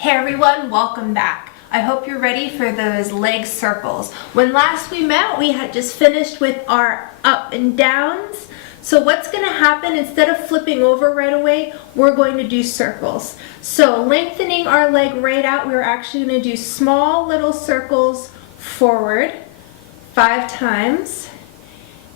Hey everyone, welcome back. I hope you're ready for those leg circles. When last we met, we had just finished with our up and downs. So what's going to happen, instead of flipping over right away, we're going to do circles. So lengthening our leg right out, we're actually going to do small little circles forward 5 times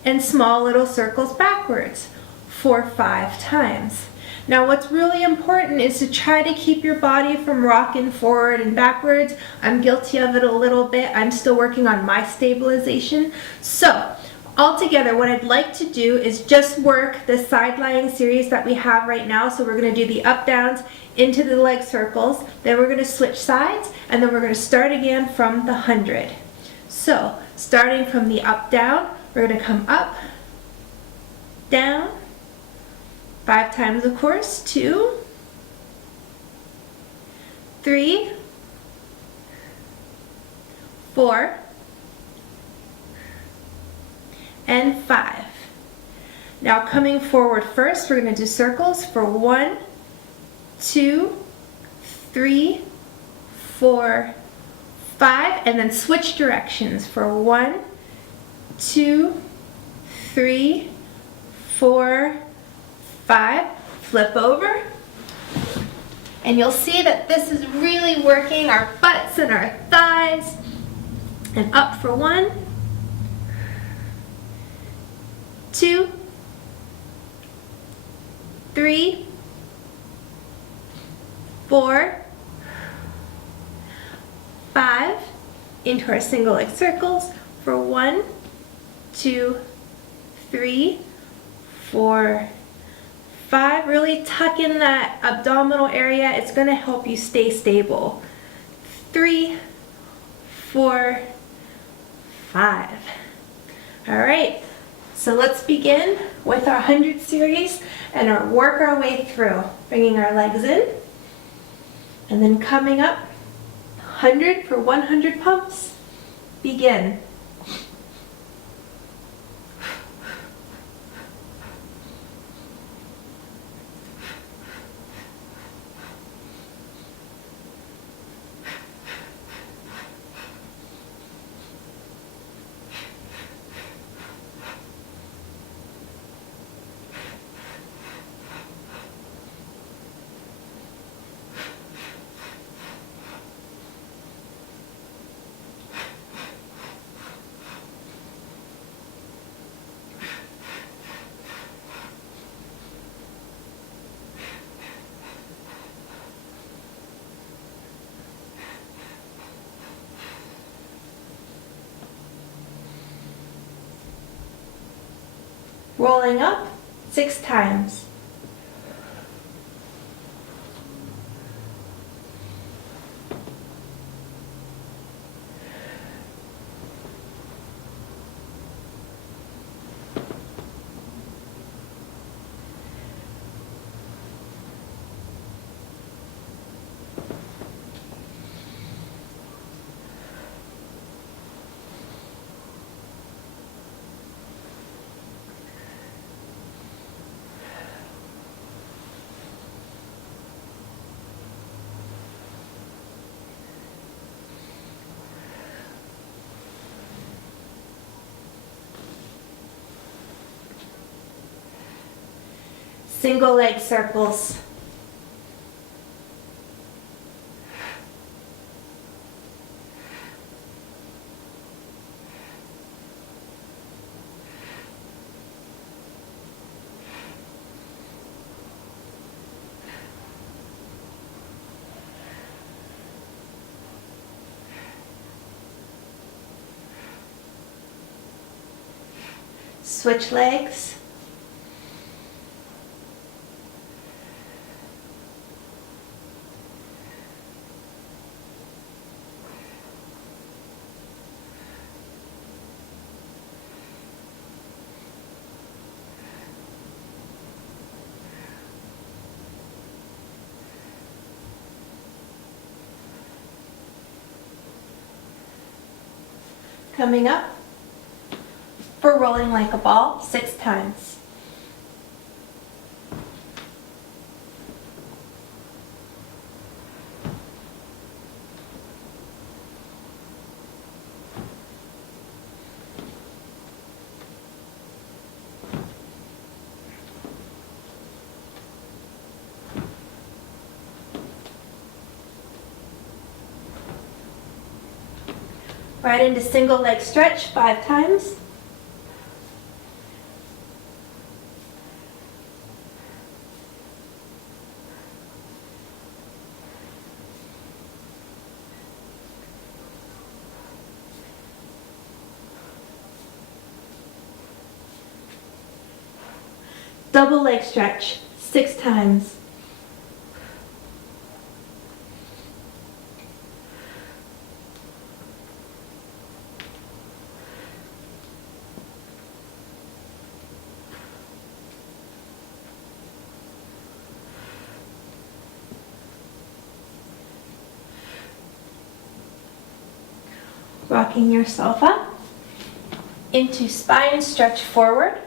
and small little circles backwards for 5 times. Now what's really important is to try to keep your body from rocking forward and backwards. I'm guilty of it a little bit. I'm still working on my stabilization. So altogether, what I'd like to do is just work the side lying series that we have right now. So we're going to do the up downs into the leg circles, then we're going to switch sides, and then we're going to start again from the 100. So starting from the up down, we're going to come up, down, 5 times of course, 2, 3, 4, and 5. Now coming forward first, we're going to do circles for 1, 2, 3, 4, 5, and then switch directions for 1, 2, 3, 4, 5, flip over, and you'll see that this is really working our butts and our thighs. And up for 1, 2, 3, 4, 5, into our single leg circles for 1, 2, 3, 4, 5. Really tuck in that abdominal area. It's going to help you stay stable. 3, 4, 5. All right, so let's begin with our 100 series and work our way through, bringing our legs in and then coming up. 100 for 100 pumps. Begin. Rolling up 6 times. Single leg circles. Switch legs. Coming up for rolling like a ball 6 times. Right into single leg stretch 5 times. Double leg stretch 6 times. Rocking yourself up into spine stretch forward.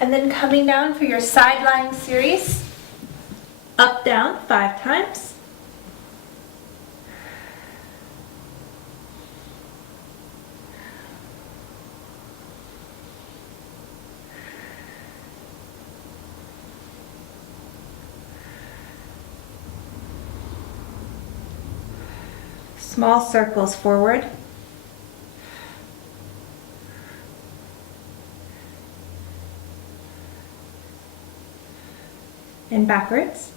And then coming down for your side lying series, up, down 5 times. Small circles forward. And backwards.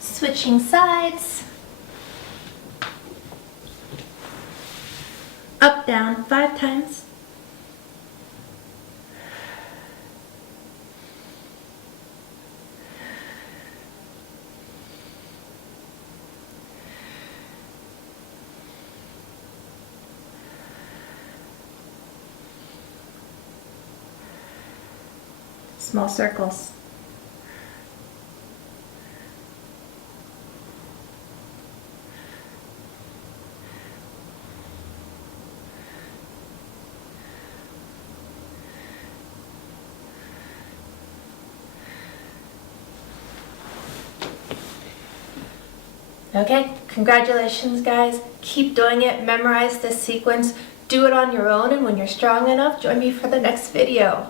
Switching sides. Up, down 5 times. Small circles. Okay, congratulations guys. Keep doing it, memorize this sequence, do it on your own, and when you're strong enough, join me for the next video.